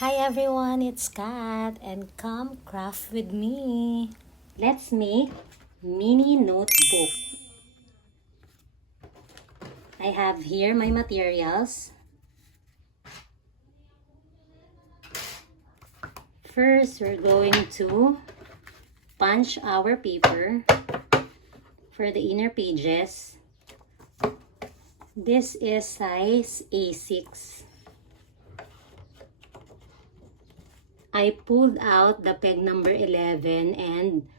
Hi everyone, it's Kat and come craft with me. Let's make mini notebook. I have here my materials. First, we're going to punch our paper for the inner pages. This is size A6. I pulled out the peg number 11 and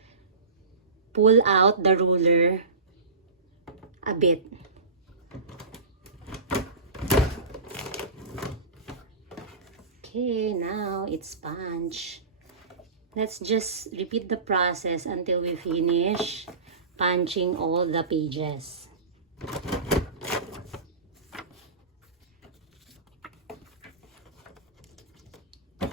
pull out the ruler a bit. Okay, now it's punch. Let's just repeat the process until we finish punching all the pages.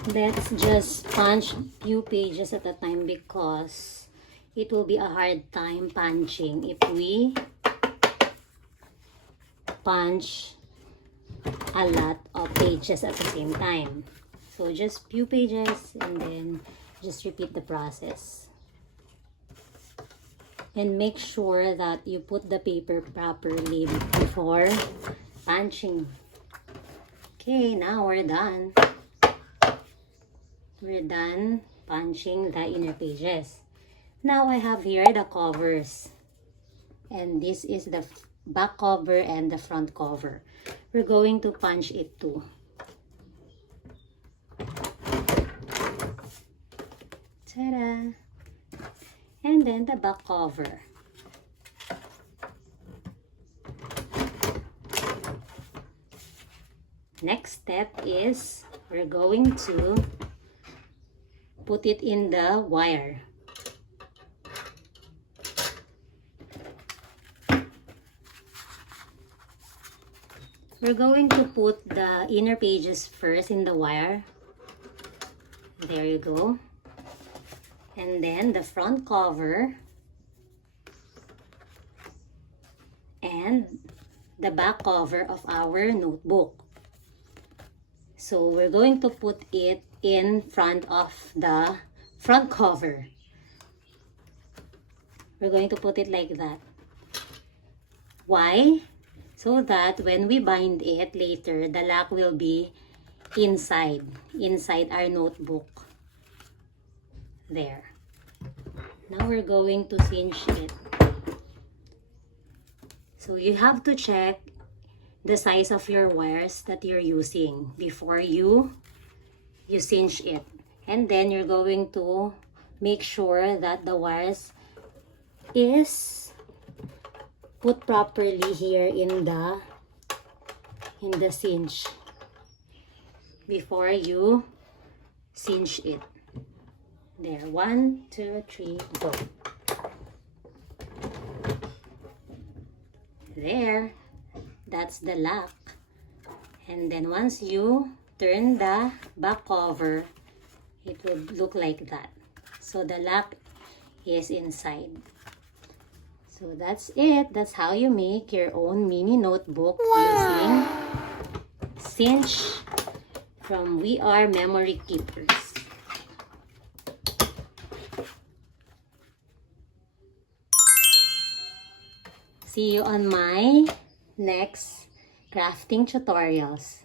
Let's just punch few pages at a time because it will be a hard time punching if we punch a lot of pages at the same time. So just few pages and then just repeat the process. And make sure that you put the paper properly before punching. Okay, now we're done. We're done punching the inner pages. Now I have here the covers. And this is the back cover and the front cover. We're going to punch it too. Ta-da! And then the back cover. Next step is we're going to put it in the wire. We're going to put the inner pages first in the wire. There you go. And then the front cover and the back cover of our notebook. So we're going to put it in front of the front cover. We're going to put it like that. Why? So that when we bind it later, the lock will be inside our notebook. There. Now we're going to cinch it. So you have to check the size of your wires that you're using before you cinch it. And then you're going to make sure that the wires is put properly here in the cinch before you cinch it. There, 1, 2, 3, go. There, that's the lock. And then once you turn the back cover, it will look like that. So the lock is inside. So that's it. That's how you make your own mini notebook using Cinch from We Are Memory Keepers. See you on my next crafting tutorials.